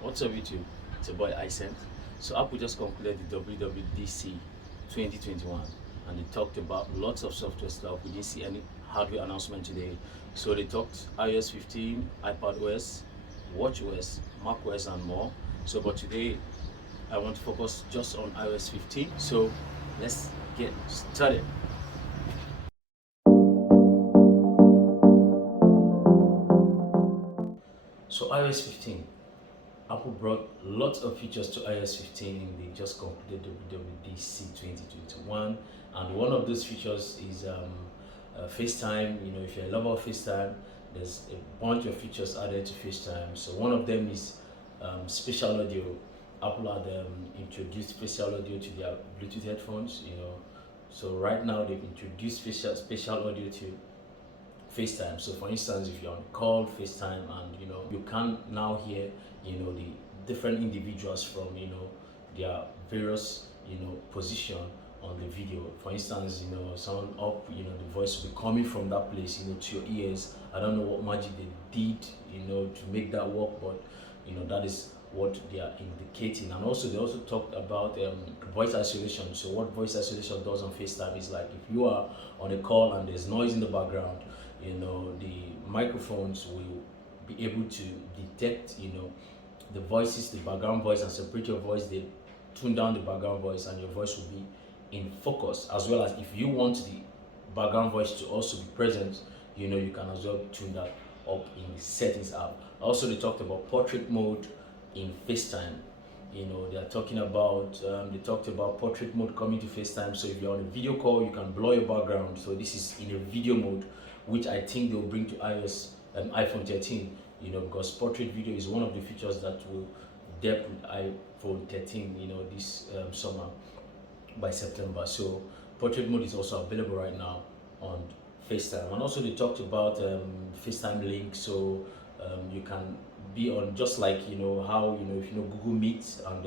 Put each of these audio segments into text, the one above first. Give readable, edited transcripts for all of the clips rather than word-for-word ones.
What's up YouTube? It's your boy Icent. So Apple just concluded the WWDC 2021 and they talked about lots of software stuff. We didn't see any hardware announcement today. So they talked iOS 15, iPadOS, watchOS, macOS and more. So but today I want to focus just on iOS 15. So let's get started. So iOS 15. Apple brought lots of features to iOS 15 and they just concluded WWDC 2021. And one of those features is FaceTime. You know, if you're a lover of FaceTime, there's a bunch of features added to FaceTime. So one of them is spatial audio. Apple had introduced spatial audio to their Bluetooth headphones. You know, so right now they've introduced spatial audio to FaceTime. So for instance, if you're on a call, FaceTime, and you can now hear the different individuals from their various position on the video. For instance, someone up, the voice will be coming from that place, to your ears. I don't know what magic they did, to make that work, but that is what they are indicating. And also they also talked about voice isolation. So what voice isolation does on FaceTime is, like, if you are on a call and there's noise in the background, the microphones will be able to detect the voices, the background voice, and separate your voice. They tune down the background voice and your voice will be in focus, as well as if you want the background voice to also be present, you can as well tune that up in the settings app. Also, they talked about portrait mode in FaceTime. They are talking about they talked about portrait mode coming to FaceTime. So if you're on a video call, you can blur your background. So this is in a video mode, which I think they'll bring to iOS iPhone 13. Because portrait video is one of the features that will depth with iPhone 13. This summer by September. So portrait mode is also available right now on FaceTime. And also they talked about FaceTime Links. So you can be on, just like how if Google Meet and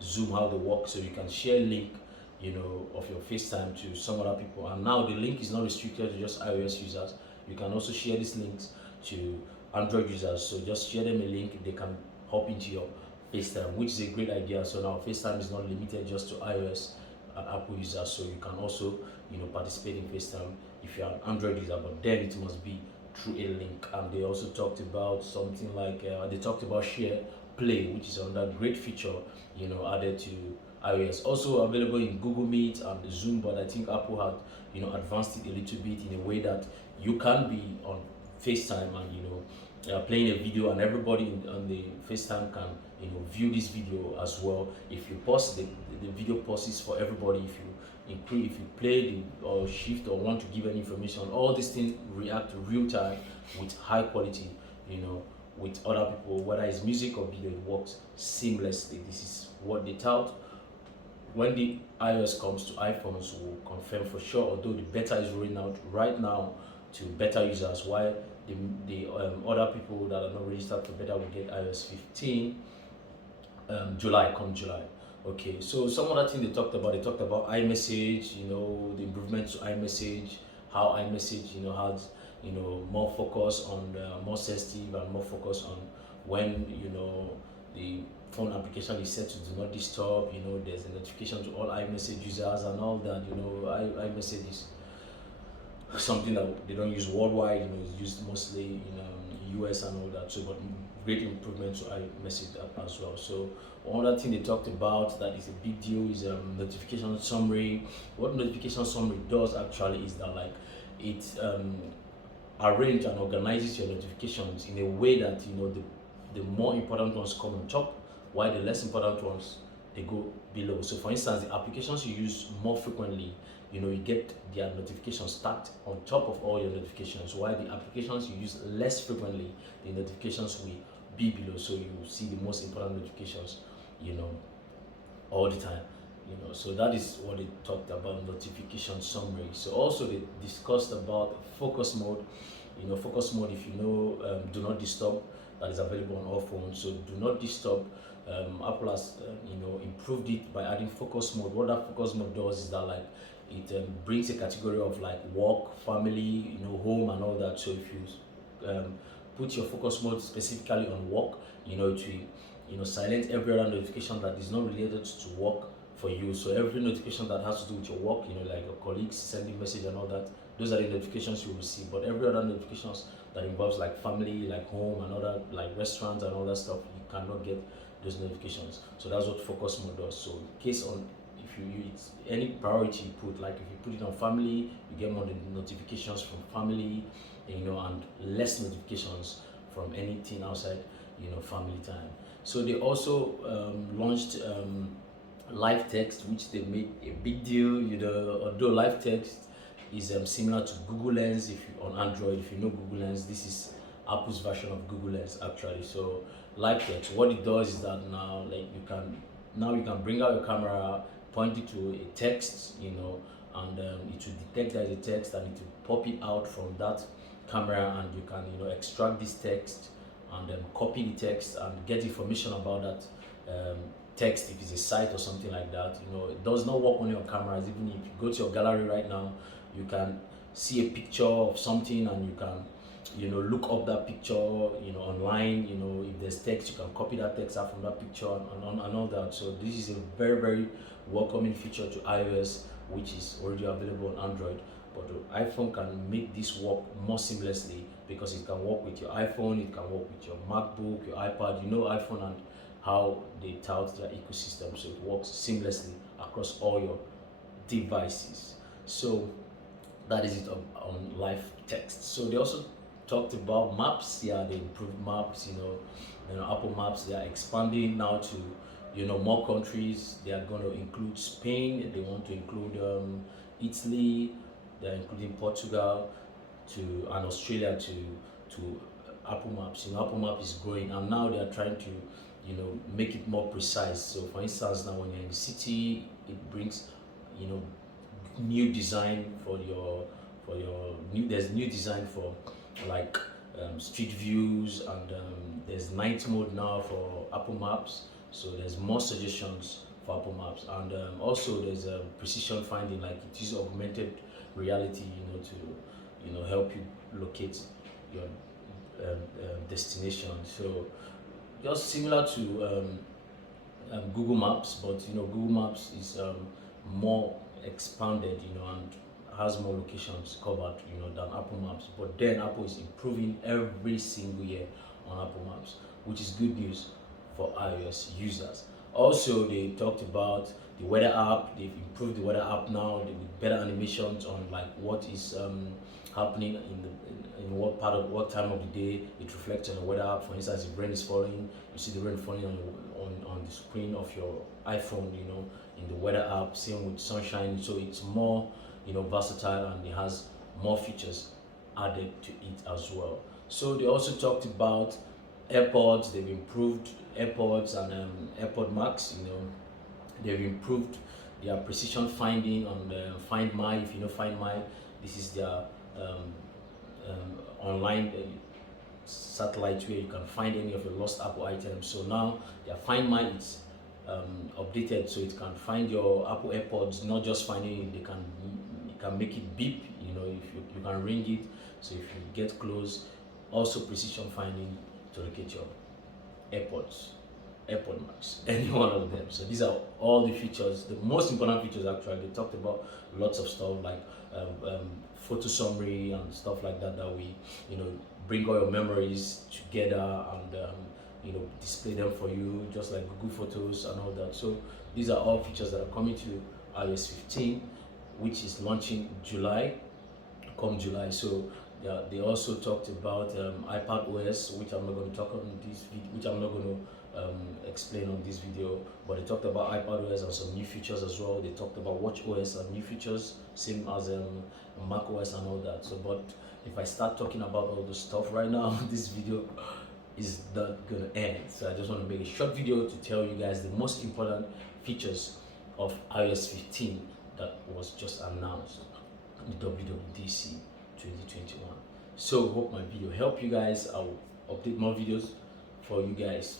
Zoom, how they work. So you can share link of your FaceTime to some other people. And now the link is not restricted to just iOS users. You can also share these links to Android users. So just share them a link, they can hop into your FaceTime, which is a great idea. So now FaceTime is not limited just to iOS and Apple users. So you can also participate in FaceTime if you're an Android user, but then it must be through a link. And they also talked about something like they talked about Share Play, which is another great feature added to iOS. Also available in Google Meet and Zoom, but I think Apple had advanced it a little bit in a way that you can be on FaceTime and playing a video, and everybody on the FaceTime can view this video as well. If you pause the video pauses for everybody. If you play or shift or want to give any information, all these things react real time with high quality, with other people, whether it's music or video. It works seamlessly. This is what they tout. When the iOS comes to iPhones, we'll confirm for sure, although the beta is rolling out right now to beta users, while the other people that are not registered for beta will get iOS 15 July. Okay, so some other thing they talked about iMessage, the improvements to iMessage, how iMessage has more focus on more sensitive and more focus on when the phone application is set to do not disturb. There's a notification to all iMessage users and all that. iMessage is something that they don't use worldwide. It's used mostly in US and all that. So, but great improvement to iMessage app as well. So one other thing they talked about that is a big deal is notification summary. What notification summary does actually is that, like, it arrange and organizes your notifications in a way that the more important ones come on top, while the less important ones they go below. So for instance, the applications you use more frequently, you get their notifications stacked on top of all your notifications, while the applications you use less frequently, the notifications will be below. So you see the most important notifications all the time. So that is what they talked about, notification summary. So also they discussed about focus mode. Focus mode, if do not disturb, that is available on all phones. So do not disturb, Apple has improved it by adding focus mode. What that focus mode does is that, like, it brings a category of like work, family, home and all that. So if you put your focus mode specifically on work, it will silent every other notification that is not related to work for you. So every notification that has to do with your work, like your colleagues sending message and all that, those are the notifications you will see. But every other notifications that involves like family, like home and other like restaurants and all that stuff, you cannot get those notifications. So that's what focus mode does. So in case on if you it's any priority you put, like if you put it on family, you get more notifications from family, and less notifications from anything outside family time. So they also launched live text, which they made a big deal. Although live text is similar to Google Lens. If you on Android, if you know Google Lens, this is Apple's version of Google Lens actually. So live text, what it does is that now you can bring out your camera, point it to a text, and it will detect that as a text, and it will pop it out from that camera, and you can extract this text and then copy the text and get information about that text if it's a site or something like that. It does not work only on cameras. Even if you go to your gallery right now, you can see a picture of something and you can look up that picture online. If there's text, you can copy that text out from that picture and all that. So this is a very, very welcoming feature to iOS, which is already available on Android, but the iPhone can make this work more seamlessly because it can work with your iPhone, it can work with your MacBook, your iPad. iPhone and how they tout their ecosystem, so it works seamlessly across all your devices. So that is it on live text. So they also talked about maps. Yeah, they improved maps. Apple Maps, they are expanding now to more countries. They are going to include Spain, they want to include Italy, they're including Portugal and Australia to Apple Maps. Apple Maps is growing, and now they are trying to make it more precise. So for instance, now when you're in the city, it brings new design for your there's new design for like street views, and there's night mode now for Apple Maps. So there's more suggestions for Apple Maps, and also there's precision finding, like it uses augmented reality to help you locate your destination. So just similar to Google Maps, but Google Maps is more expanded, and has more locations covered, than Apple Maps. But then Apple is improving every single year on Apple Maps, which is good news for iOS users. Also, they talked about the weather app. They've improved the weather app now with better animations on like what is happening in what time of the day. It reflects on the weather app. For instance, if rain is falling, you see the rain falling on the screen of your iPhone, in the weather app. Same with sunshine. So it's more versatile, and it has more features added to it as well. So they also talked about AirPods. They've improved AirPods and AirPod Max. They've improved their precision finding on the Find My. If you know Find My, this is their online satellite where you can find any of your lost Apple items. So now their Find My is updated, so it can find your Apple AirPods, not just finding it. It can make it beep. If you can ring it. So if you get close, also precision finding to locate your AirPods, AirPod Max, any one of them. So these are all the features, the most important features actually. They talked about lots of stuff like photo summary and stuff like that we bring all your memories together and display them for you, just like Google Photos and all that. So these are all features that are coming to iOS 15, which is launching July. So they also talked about iPad OS, which I'm not going to talk on this video, which I'm not going to explain on this video. But they talked about iPad OS and some new features as well. They talked about Watch OS and new features, same as Mac OS and all that. So, but if I start talking about all the stuff right now, this video is not gonna end. So I just want to make a short video to tell you guys the most important features of iOS 15 that was just announced at the WWDC 2021. So hope my video helped you guys. I'll update more videos for you guys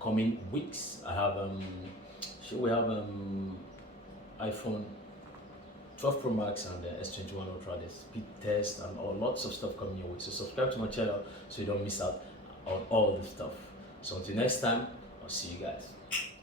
coming weeks. I have we have iPhone 12 Pro Max and the S21 Ultra, the speed test and lots of stuff coming your way. So subscribe to my channel so you don't miss out on all the stuff. So until next time, I'll see you guys.